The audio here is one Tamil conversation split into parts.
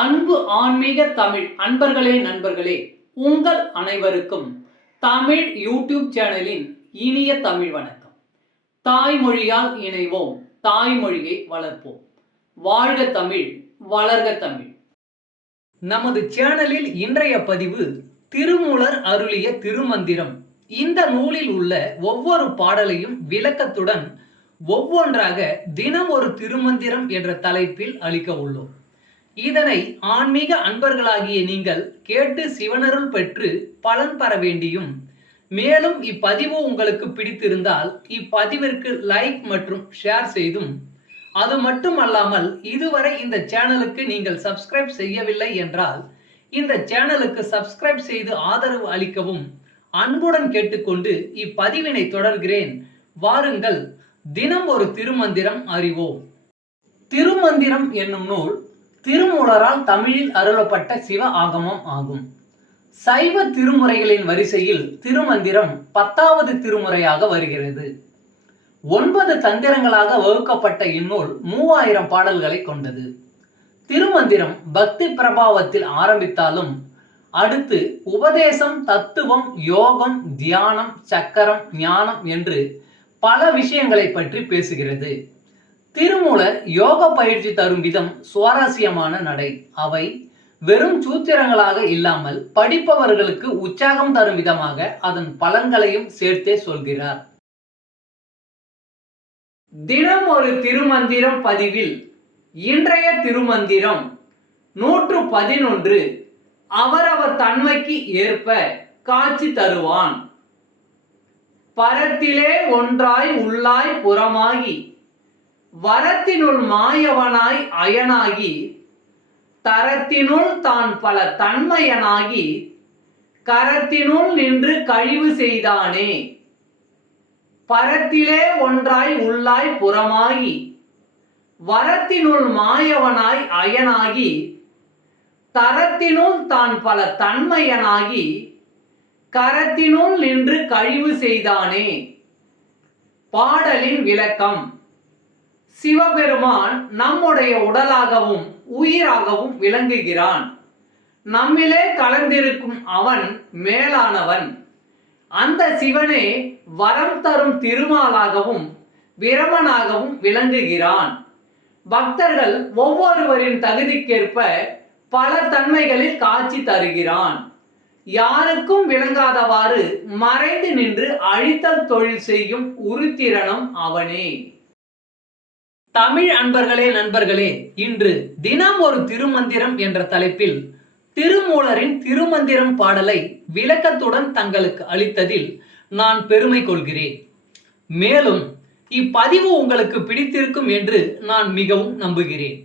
அன்பு ஆன்மீக தமிழ் அன்பர்களே நண்பர்களே, உங்கள் அனைவருக்கும் தமிழ் யூடியூப் சேனலின் இனிய தமிழ் வணக்கம். தாய்மொழியால் இணைவோம், தாய்மொழியை வளர்ப்போம். வாழ்க தமிழ், வளர்க தமிழ். நமது சேனலில் இன்றைய பதிவு திருமூலர் அருளிய திருமந்திரம். இந்த நூலில் உள்ள ஒவ்வொரு பாடலையும் விளக்கத்துடன் ஒவ்வொன்றாக தினம் ஒரு திருமந்திரம் என்ற தலைப்பில் அளிக்க உள்ளோம். இதனை ஆன்மீக அன்பர்களாகிய நீங்கள் கேட்டு சிவனருள் பெற்று பலன் பெற வேண்டியும், மேலும் இப்பதிவு உங்களுக்கு பிடித்திருந்தால் இப்பதிவிற்கு லைக் மற்றும் ஷேர் செய்தும், அது மட்டுமல்லாமல் இதுவரை இந்த சேனலுக்கு நீங்கள் சப்ஸ்கிரைப் செய்யவில்லை என்றால் இந்த சேனலுக்கு சப்ஸ்கிரைப் செய்து ஆதரவு அளிக்கவும் அன்புடன் கேட்டுக்கொண்டு இப்பதிவினை தொடர்கிறேன். வாருங்கள், தினம் ஒரு திருமந்திரம் அறிவோம். திருமந்திரம் என்னும் நூல் திருமூலரால் தமிழில் அருளப்பட்ட சிவ ஆகமம் ஆகும். சைவ திருமுறைகளின் வரிசையில் திருமந்திரம் 10வது திருமுறையாக வருகிறது. 9 தந்திரங்களாக வகுக்கப்பட்ட இந்நூல் 3000 பாடல்களை கொண்டது. திருமந்திரம் பக்தி பிரபாவத்தில் ஆரம்பித்தாலும் அடுத்து உபதேசம், தத்துவம், யோகம், தியானம், சக்கரம், ஞானம் என்று பல விஷயங்களை பற்றி பேசுகிறது. திருமூலர் யோக பயிற்சி தரும் விதம் சுவாரஸ்யமான நடை. அவை வெறும் சூத்திரங்களாக இல்லாமல் படிப்பவர்களுக்கு உற்சாகம் தரும் விதமாக அதன் பலன்களையும் சேர்த்தே சொல்கிறார். தினம் ஒரு திருமந்திரம் பதிவில் இன்றைய திருமந்திரம் 111. அவரவர் தன்மைக்கு ஏற்ப காட்சி தருவான். பரத்திலே ஒன்றாய் உள்ளாய் புறமாகி, வரத்தினுள் மாயவனாய் அயனாகி, தரத்தினுள் தான் பல தன்மையனாகி, கரத்தினுள் நின்று கழிவு செய்தானே. பரத்திலே ஒன்றாய் உள்ளாய் புறமாகி, வரத்தினுள் மாயவனாய் அயனாகி, தரத்தினுள் தான் பல தன்மையனாகி, கரத்தினுள் நின்று கழிவு செய்தானே. பாடலின் விளக்கம். சிவபெருமான் நம்முடைய உடலாகவும் உயிராகவும் விளங்குகிறான். நம்மிலே கலந்திருக்கும் அவன் மேலானவன். அந்த சிவனே வரம் தரும் திருமாலாகவும் பிரமனாகவும் விளங்குகிறான். பக்தர்கள் ஒவ்வொருவரின் தகுதிக்கேற்ப பல தன்மைகளில் காட்சி தருகிறான். யாருக்கும் விளங்காதவாறு மறைந்து நின்று அழித்தல் தொழில் செய்யும் உருத்திரனும் அவனே. தமிழ் அன்பர்களே நண்பர்களே, இன்று தினம் ஒரு திருமந்திரம் என்ற தலைப்பில் திருமூலரின் திருமந்திரம் பாடலை விளக்கத்துடன் தங்களுக்கு அளித்ததில் நான் பெருமை கொள்கிறேன். மேலும் இப்பதிவு உங்களுக்கு பிடித்திருக்கும் என்று நான் மிகவும் நம்புகிறேன்.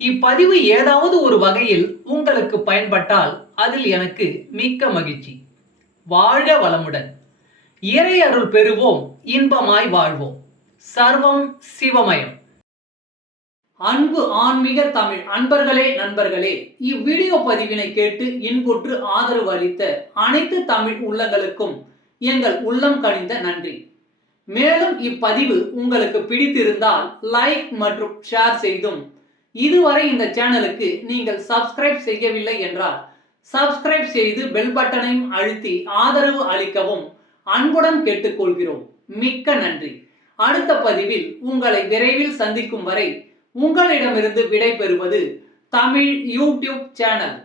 இப்பதிவு ஏதாவது ஒரு வகையில் உங்களுக்கு பயன்பட்டால் அதில் எனக்கு மிக்க மகிழ்ச்சி. வாழ்க வளமுடன். இறை அருள் பெறுவோம், இன்பமாய் வாழ்வோம். சர்வம் சிவமயம். அன்பு ஆன்மீக தமிழ் அன்பர்களே நண்பர்களே, இவ்வீடியோ பதிவினை கேட்டு இன்புற்று ஆதரவு அளித்த அனைத்து தமிழ் உள்ளங்களுக்கும் எங்கள் உள்ளம் கனிந்த நன்றி. மேலும் இப்பதிவு உங்களுக்கு பிடித்திருந்தால் லைக் மற்றும் ஷேர் செய்தும், இதுவரை இந்த சேனலுக்கு நீங்கள் சப்ஸ்கிரைப் செய்யவில்லை என்றால் சப்ஸ்கிரைப் செய்து பெல் பட்டனையும் அழுத்தி ஆதரவு அளிக்கவும் அன்புடன் கேட்டுக்கொள்கிறோம். மிக்க நன்றி. அடுத்த பதிவில் உங்களை விரைவில் சந்திக்கும் வரை உங்களிடமிருந்து விடை பெறுவது தமிழ் யூடியூப் சேனல்.